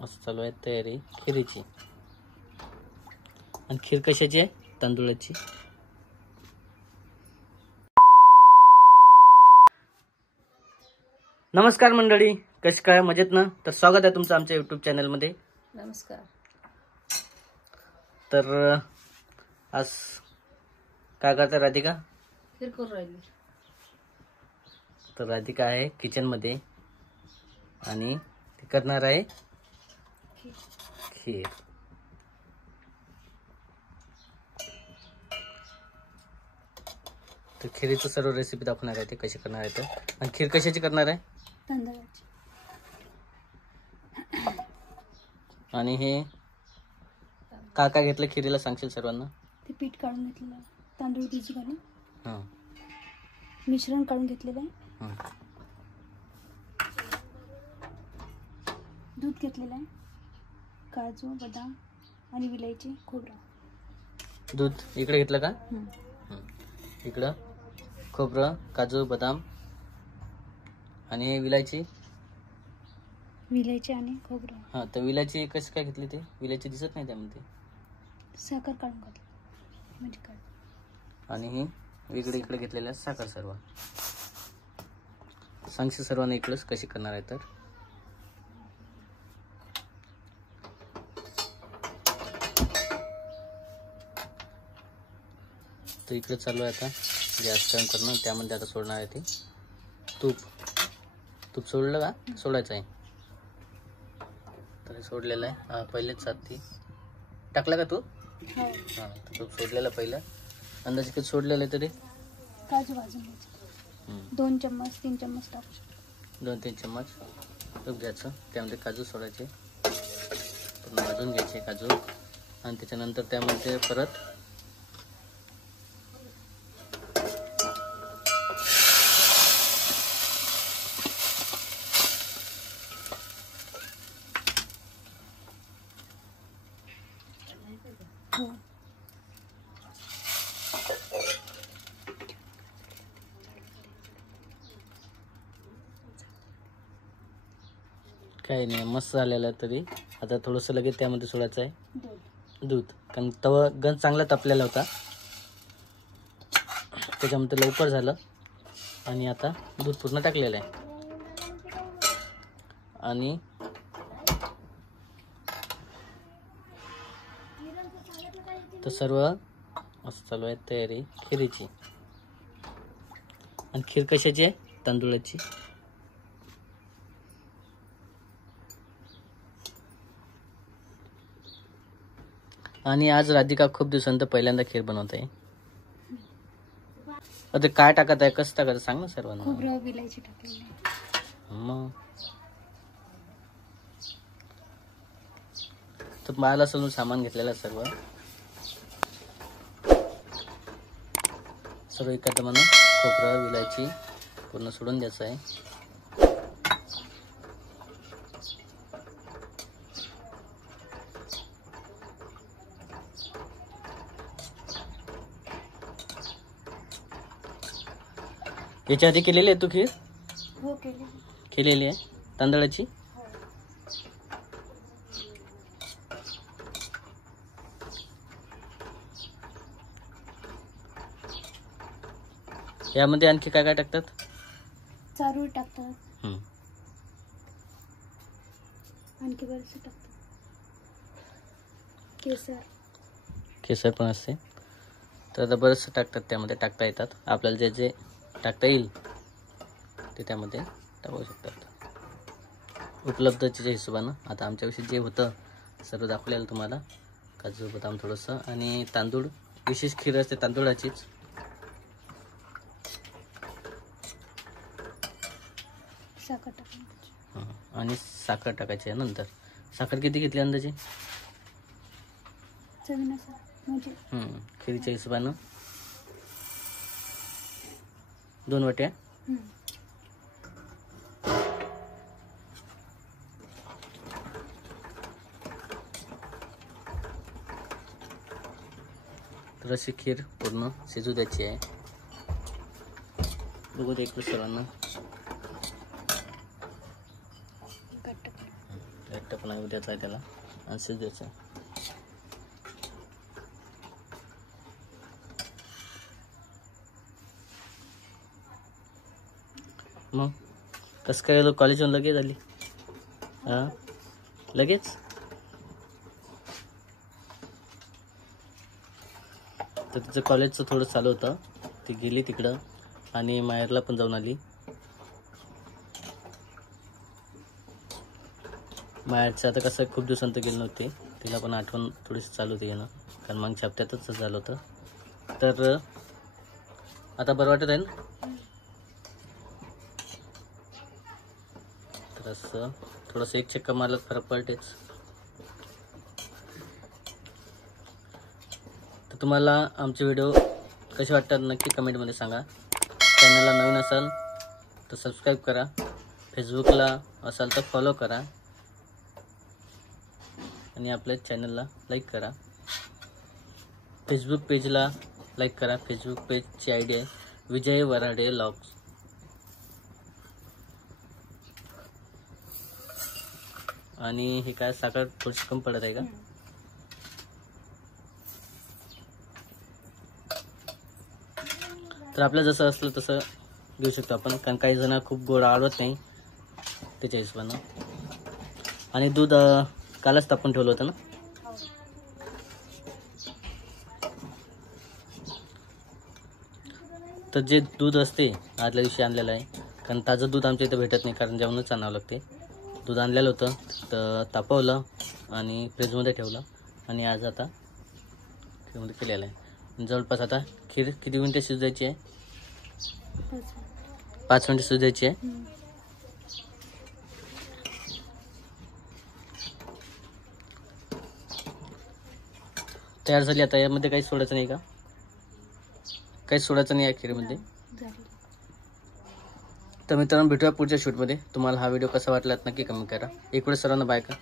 मस्त चालू आहे तयारी खिरीची. आणि खीर कशाची आहे? तांदूळाची. नमस्कार मंडळी, कशी काय मजेत ना? तर स्वागत आहे तुमचं आमच्या YouTube चॅनलमध्ये. नमस्कार. तर आज काय करते राधिका? खीर करून राहिली. तर राधिका आहे किचन मध्ये आणि ती करणार आहे खीर. तर खिरीचं सर्व रेसिपी दाखवणार आहे, ते कशी करणार आहे. तर आणि खीर कशाची करणार आहे? तांदळाची. आणि हे काय काय घेतलं खिरीला सांगशील सर्वांना? ते पीठ काढून घेतलेलं आहे, तांदूळ भिजू घालून हां, मिश्रण काढून घेतलेलं आहे, हां, दूध घेतलेलं आहे, काजू बदाम आणि विलायची खोबरं. दूध इकडे घेतलं का? इकडं खोबरं, काजू बदाम आणि विलायची. विलायची आणि खोबरं. हां, तर विलायची कशी काय घेतली? ते विलायची दिसत नाही त्यामध्ये. साखर काढून घातली म्हणजे काढ. आणि ही वेगळे इकडे घेतलेल्या साखर. सर्व सांगशी सर्वांना इकडंच कशी करणार आहे. तर इकडे चालू आहे आता गॅस ऑन करणं. त्यामध्ये आता सोडणार आहे ते तूप सोडलं का? सोडायचं आहे. तर हे सोडलेलं आहे. हां, पहिलेच साथ टाकला का तू? हां, तूप सोडलेलं पहिलं. अंदाजे किती सोडलेलं आहे तरी? काजू भाजून घ्यायचे 2 चम्मच 3 चम्मच टाकू शकतो. 2-3 चम्मच तूप घ्यायचं. त्यामध्ये काजू सोडायचे, पूर्ण भाजून घ्यायचे काजू. आणि त्याच्यानंतर त्यामध्ये परत काही नाही, मस्त झालेलं आहे. तरी आता थोडंसं लगेच त्यामध्ये सोडायचं आहे दूध. कारण तवा गंज चांगला तापलेला होता, त्याच्यामध्ये लवकर झालं. आणि आता दूध पूर्ण टाकलेलं आहे. आणि तर सर्व मस्त चालू आहे तयारी खिरीची. आणि खीर कशाची आहे? तांदूळाची. आणि आज राधिका खूप दिवसांतर पहिल्यांदा खीर बनवत आहे. आता काय टाकत आहे, कसं टाकत सांग ना सर्वांना. खोबरं विलायची टाकलेली आहे. मग तर मला असून सामान घेतलेलं सर्व एखादं म्हणून खोबरं विलायची पूर्ण सोडून द्यायचं आहे. याच्या आधी केलेली आहे तू खीर? हो, केलेली आहे तांदळाची. यामध्ये आणखी काय काय टाकतात? चारोळी टाकतात, आणखी बरेचसे टाकतात. केसर पण असते. तर आता बरेचसे टाकतात, त्यामध्ये टाकता येतात. आपल्याला जे जे टाकता येईल ते त्यामध्ये टाकू शकतात उपलब्धतेच्या हिशोबानं. आता आमच्याविषयी जे होतं सर्व दाखवलेलं तुम्हाला. काजू बदाम थोडंसं आणि तांदूळ. विशेष खीर असते तांदूळाचीच. साखर टाकायची. आणि साखर टाकायची आहे नंतर. साखर किती घेतली अंदाजे? चवीनुसार म्हणजे खिरीच्या हिशोबानं 2 वाट्या. तर अशी खीर पूर्ण शिजू द्यायची आहे. बघू दे इकडे सर्वांना. नाही द्यायचा आहे त्याला आन्सर द्यायचा आहे. मग कसं काय गेलो कॉलेजवर लगेच आली? हां लगेच? तर तिचं कॉलेजचं थोडं चालू होतं, ती गेली तिकडं आणि माहेरला पण जाऊन आली. माहेरचं आता कसं खूप दिवसांत गेले नव्हते, तिला पण आठवण थोडीशी चालू होती येणं, कारण मागच्या हप्त्यातच झालं होतं. तर आता बरं वाटत आहे ना? तर असं थोडंसं एक चक्कर मारलं फरक पडतेच. तर तुम्हाला आमचे व्हिडिओ कसे वाटतात नक्की कमेंटमध्ये सांगा. चॅनलला नवीन असाल तर सबस्क्राईब करा, फेसबुकला असाल तर फॉलो करा आणि आपल्या चॅनलला लाईक करा. फेसबुक पेजला लाईक करा. फेसबुक पेजची आय डी आहे विजय वराडे व्लॉग्स. आणि हे काय साखर थोडीशी कमी पडत आहे का? तर आपलं जसं असलं तसं घेऊ शकतो आपण, कारण काही जण खूप गोड आवडत नाही त्याच्या हिशोबानं. आणि दूध कालच तापून ठेवलं होतं ना. तर जे दूध असते आदल्या दिवशी आणलेलं आहे, कारण ताजं दूध आमच्या इथं भेटत नाही, कारण जेवणच आणावं लागते. दूध आणलेलं होतं तर तापवलं आणि फ्रीजमध्ये ठेवलं आणि आज आता खीरमध्ये केलेलं आहे. जवळपास आता खीर किती मिनिटं शिजवायची आहे? 5 मिनिटं शिजवायची आहे. तयार झाली. आता यामध्ये काही सोडायचं नाही का? काहीच सोडायचं नाही या खीरमध्ये. तर मित्रांनो भेटूया पुढच्या शूटमध्ये. तुम्हाला हा व्हिडिओ कसा वाटला नक्की कमेंट करा. एक वेळ सर्वांना बाय का.